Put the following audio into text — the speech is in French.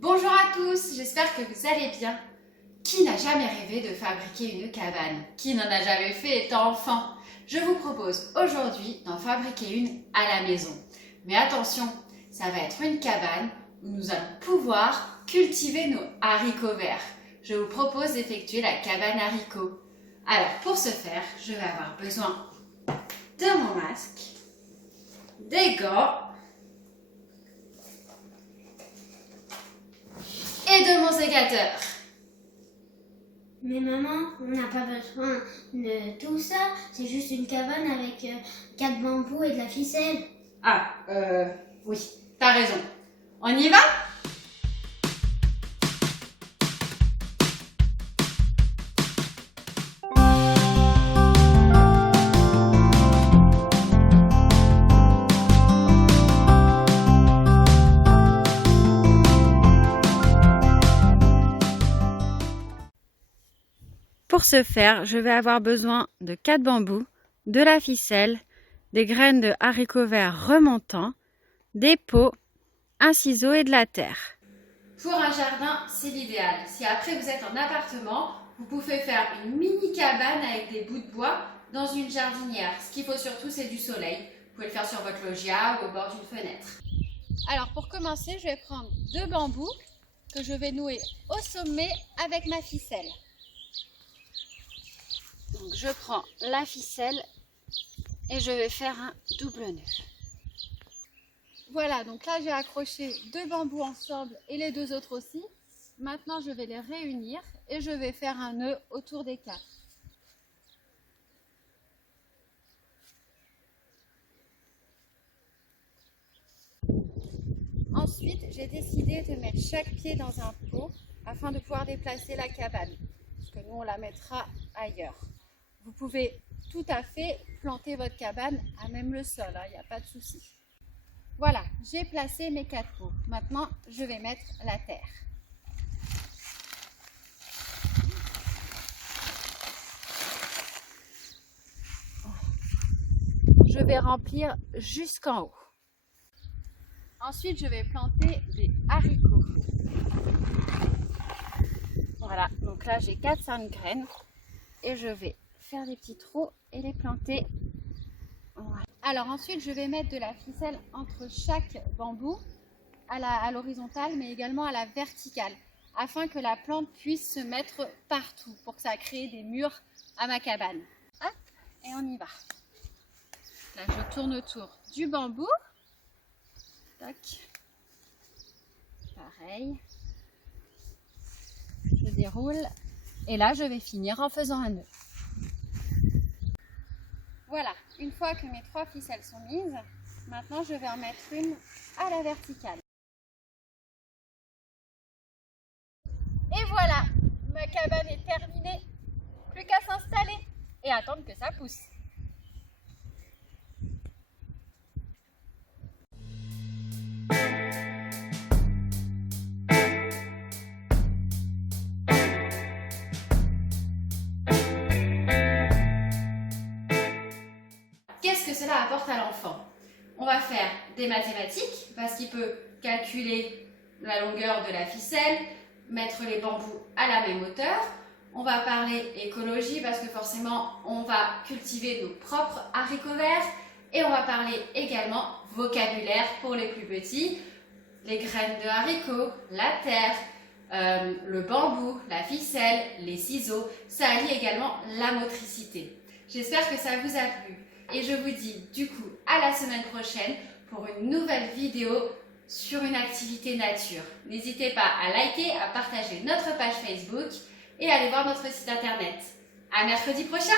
Bonjour à tous, j'espère que vous allez bien. Qui n'a jamais rêvé de fabriquer une cabane? Qui n'en a jamais fait étant enfant? Je vous propose aujourd'hui d'en fabriquer une à la maison. Mais attention, ça va être une cabane où nous allons pouvoir cultiver nos haricots verts. Je vous propose d'effectuer la cabane haricots. Alors pour ce faire, je vais avoir besoin de mon masque, des gants et de mon sécateur. Mais maman, on n'a pas besoin de tout ça. C'est juste une cabane avec 4 bambous et de la ficelle. Oui, t'as raison. On y va? Pour ce faire, je vais avoir besoin de 4 bambous, de la ficelle, des graines de haricots verts remontants, des pots, un ciseau et de la terre. Pour un jardin, c'est l'idéal. Si après vous êtes en appartement, vous pouvez faire une mini cabane avec des bouts de bois dans une jardinière. Ce qu'il faut surtout, c'est du soleil. Vous pouvez le faire sur votre loggia ou au bord d'une fenêtre. Alors pour commencer, je vais prendre 2 bambous que je vais nouer au sommet avec ma ficelle. Donc je prends la ficelle et je vais faire un double nœud. Voilà, donc là j'ai accroché 2 bambous ensemble et les 2 autres aussi. Maintenant je vais les réunir et je vais faire un nœud autour des 4. Ensuite, j'ai décidé de mettre chaque pied dans un pot afin de pouvoir déplacer la cabane, parce que nous on la mettra ailleurs. Vous pouvez tout à fait planter votre cabane à même le sol, il n'y a pas de souci. Voilà, j'ai placé mes 4 pots. Maintenant, je vais mettre la terre. Je vais remplir jusqu'en haut. Ensuite, je vais planter des haricots. Voilà, donc là j'ai 4-5 graines et je vais faire des petits trous et les planter. Voilà. Alors ensuite, je vais mettre de la ficelle entre chaque bambou à l'horizontale, mais également à la verticale, afin que la plante puisse se mettre partout, pour que ça crée des murs à ma cabane. Hop, et on y va. Là, je tourne autour du bambou. Tac. Pareil. Je déroule. Et là, je vais finir en faisant un nœud. Voilà, une fois que mes 3 ficelles sont mises, maintenant je vais en mettre une à la verticale. Et voilà, ma cabane est terminée. Plus qu'à s'installer et attendre que ça pousse. Qu'est-ce que cela apporte à l'enfant? On va faire des mathématiques parce qu'il peut calculer la longueur de la ficelle, mettre les bambous à la même hauteur. On va parler écologie parce que forcément on va cultiver nos propres haricots verts et on va parler également vocabulaire pour les plus petits, les graines de haricots, la terre, le bambou, la ficelle, les ciseaux. Ça allie également la motricité. J'espère que ça vous a plu. Et je vous dis du coup à la semaine prochaine pour une nouvelle vidéo sur une activité nature. N'hésitez pas à liker, à partager notre page Facebook et à aller voir notre site internet. À mercredi prochain!